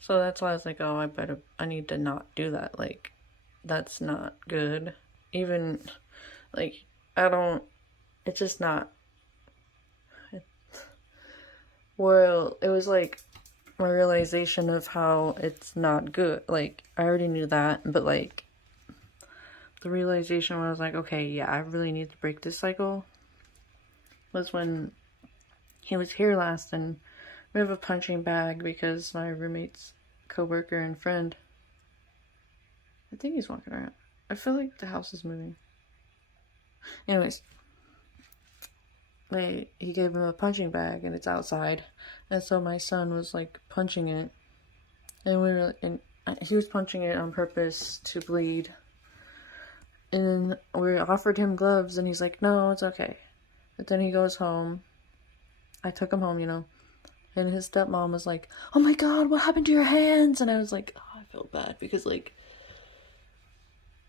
So that's why I was like, oh, I need to not do that. Like, that's not good. Even, like, I don't, it's just not. Well, it was like my realization of how it's not good. Like, I already knew that, but like, the realization when I was like, okay, yeah, I really need to break this cycle was when he was here last and we have a punching bag because my roommate's coworker and friend, I think he's walking around. I feel like the house is moving. Anyways, he gave him a punching bag and it's outside. And so my son was like punching it and he was punching it on purpose to bleed. And we offered him gloves and he's like, no, it's okay. But then he goes home. I took him home. And his stepmom was like, oh my god, what happened to your hands? And I was like, oh, I felt bad because, like,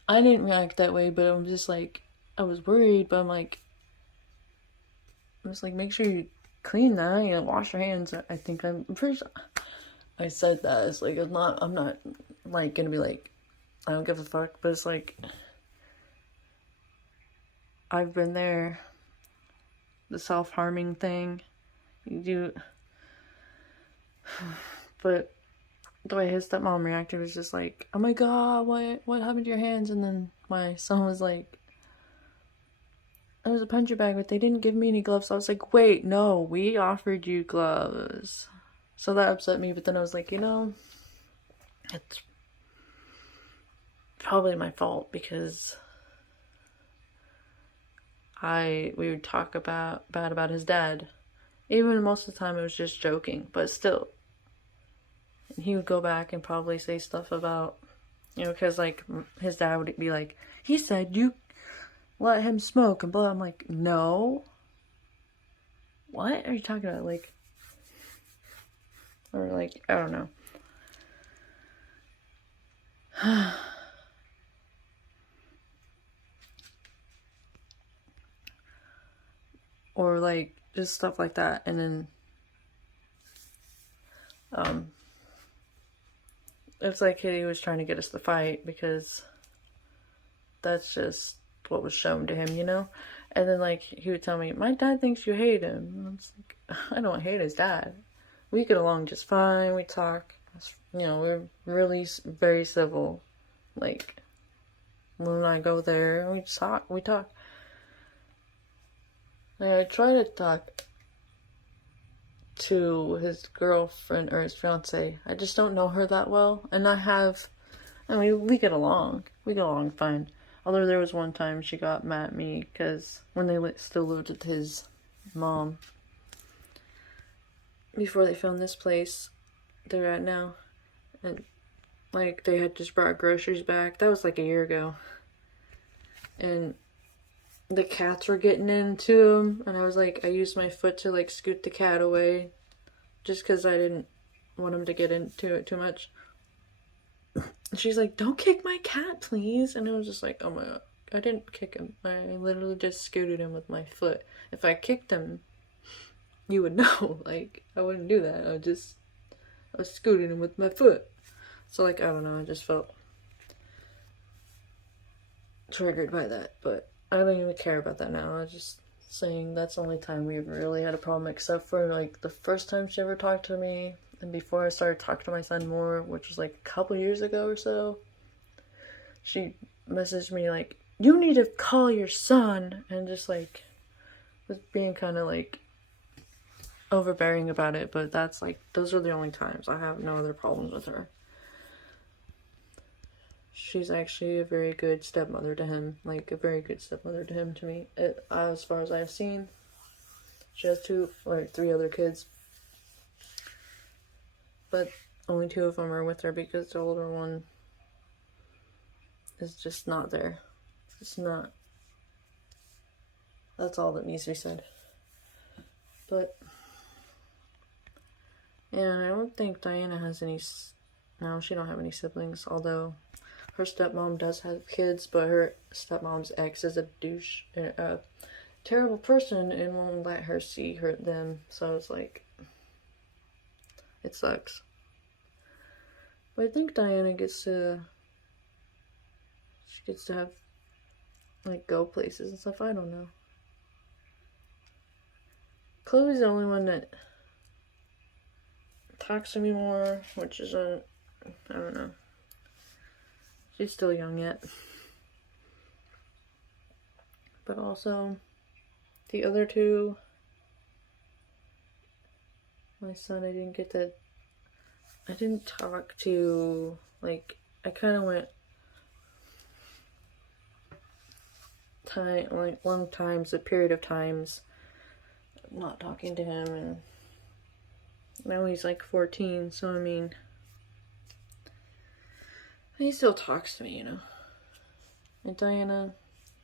I didn't react that way, but I'm just like, I was worried, but I was like, make sure you clean that, wash your hands. I'm pretty sure I said that. It's like, I'm not, like, gonna be like, I don't give a fuck, but it's like, I've been there. The self-harming thing, you do, but the way his stepmom reacted was just like, oh my god, what happened to your hands? And then my son was like, there was a puncher bag, but they didn't give me any gloves. So I was like, wait, no, we offered you gloves. So that upset me, but then I was like, it's probably my fault because we would talk bad about his dad. Even most of the time it was just joking, but still. And he would go back and probably say stuff about, because like his dad would be like, he said you let him smoke and blah. I'm like, no. What are you talking about? Like, or like, I don't know. Or like just stuff like that. And then it's like he was trying to get us to fight because that's just what was shown to him. And then like he would tell me, my dad thinks you hate him. And I was like, I don't hate his dad. We get along just fine. We talk. We're really very civil. Like when I go there, we talk. We talk. Like, I try to talk to his girlfriend or his fiance. I just don't know her that well, and we get along. We get along fine. Although there was one time she got mad at me because when they still lived with his mom, before they found this place they're at now, and like they had just brought groceries back. That was like a year ago, and the cats were getting into him, and I was like, I used my foot to like scoot the cat away, just because I didn't want him to get into it too much. And she's like, don't kick my cat, please. And I was just like, oh my god. I didn't kick him. I literally just scooted him with my foot. If I kicked him, you would know. Like, I wouldn't do that. I was scooting him with my foot. So, like, I don't know. I just felt triggered by that. But I don't even care about that now. I was just saying that's the only time we ever really had a problem, except for, like, the first time she ever talked to me. And before I started talking to my son more, which was, like, a couple years ago or so, she messaged me, like, you need to call your son. And just, like, was being kind of, like, overbearing about it. But that's, like, those are the only times. I have no other problems with her. She's actually a very good stepmother to him. Like, a very good stepmother to him, to me. As far as I've seen, she has three other kids. But only two of them are with her because the older one is just not there. It's not. That's all that needs to be said. But, yeah, I don't think Diana has any. No, she don't have any siblings. Although her stepmom does have kids, but her stepmom's ex is a douche, a terrible person, and won't let her see them. So it's like, it sucks. But I think Diana gets to have like go places and stuff. I don't know. Chloe's the only one that talks to me more, which is I don't know. She's still young yet. But also, the other two, my son, I didn't talk to, like, I kind of went long times, a period of times, not talking to him, and now he's like 14, so I mean, he still talks to me, you know. And Diana,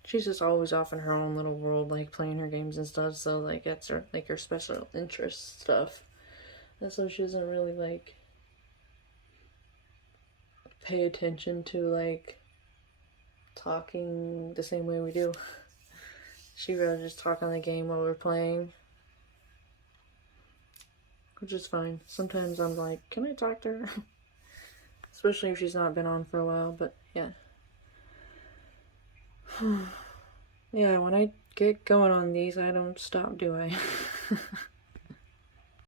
she's just always off in her own little world, like playing her games and stuff, so like that's her special interest stuff. And so she doesn't really like pay attention to like talking the same way we do. She'd rather just talk on the game while we're playing, which is fine. Sometimes I'm like, can I talk to her? Especially if she's not been on for a while, but yeah. Yeah, when I get going on these, I don't stop, do I?